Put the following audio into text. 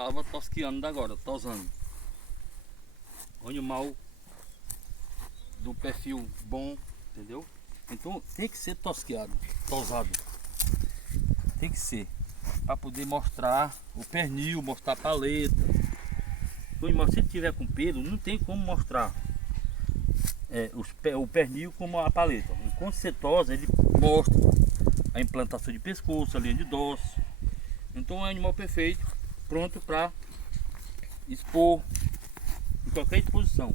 tava tosquiando agora, tosando. Um animal do perfil bom, entendeu? Então tem que ser tosqueado, tosado. Tem que ser. Para poder mostrar o pernil, mostrar a paleta. O animal, se ele tiver com pelo, não tem como mostrar o pernil como a paleta. Enquanto você tosa, ele mostra a implantação de pescoço, a linha de dorso. Então é um animal perfeito, pronto para expor em qualquer exposição.